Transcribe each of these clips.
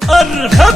ارحب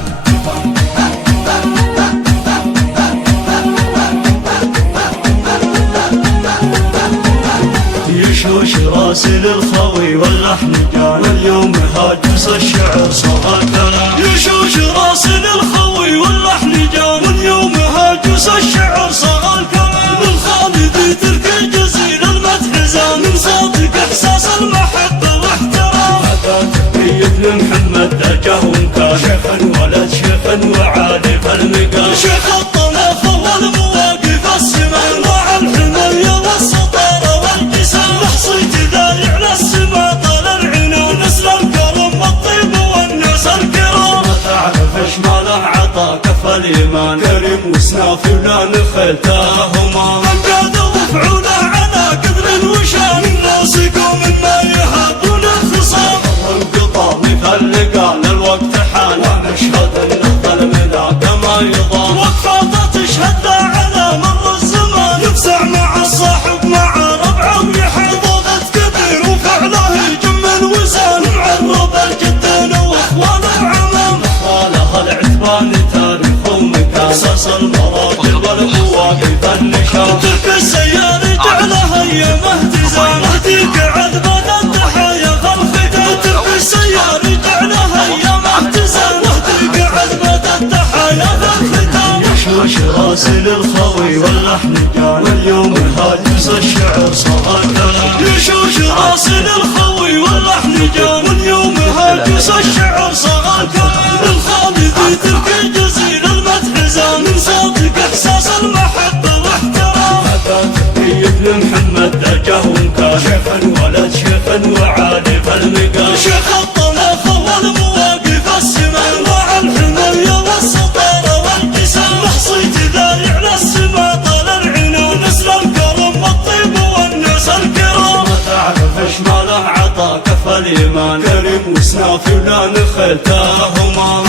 يشوش راس للخوي واللحن جان واليوم هاجس الشعر صار كلام. يشوش راس للخوي واللحن جان واليوم هاجس الشعر صار كلام. من خالد ترك الجزيل المدح زان من صادق احساس المحبه واحترام. هذا تحيه لمحمد درجه ومكان شيخا ولد شيخا وعالي فالمقام. شيخ الطناف والمواقف السمان وعى الحمايه والسطاره والجسام. نحصيت ذا على السما طال العنان نسل الكرم والطيب والناس الكرام. ما تعرف ايش ماله عطا كف الايمان كريم وسنافي ولا نخلتاهما. من قاد وفعوله على قدر وشان الناس يقوم ما يهابون الخصام. والقطا مثل قال الوقت حان ونشهد ان الظلم ذاك ما يضام. وقفات تشهد ذا على مر الزمان يفزع مع الصاحب مع ربعه ويحيى ضغط كبير وفعله يجم الوزان. معرب الجدين واخوانه وعمام اخواله العتبان تاريخ ومكان. اساس المراكب والمواقف النشام. ترك السيار جعله ايام اهتزام. اهديك عذبة الضحايا خلختان. ترك السيار جعله ايام اهتزام. اهديك عذبة الضحايا خلختان. يشوش راس للخوي واللحن جان واليوم هاجس الشعر صار كلام. يشوش راس للخوي واللحن جان واليوم هاجس الشعر صار كلام. من خالد ترك الجزيل المدح زان من صادق احساس المحبه واحترام. هذا تحيه لمحمد درجه ومكان شيخا ولد شيخا وعالي فالمقام. شيخ الطناف والمواقف السمان وعى الحمايه والسطاره والجسام. نحصيت ذا على السما طال العنان نسل الكرم والطيب والناس الكرام. ما تعرف ايش ماله عطا كف الايمان كريم وسنافي ولا نخلتاهما.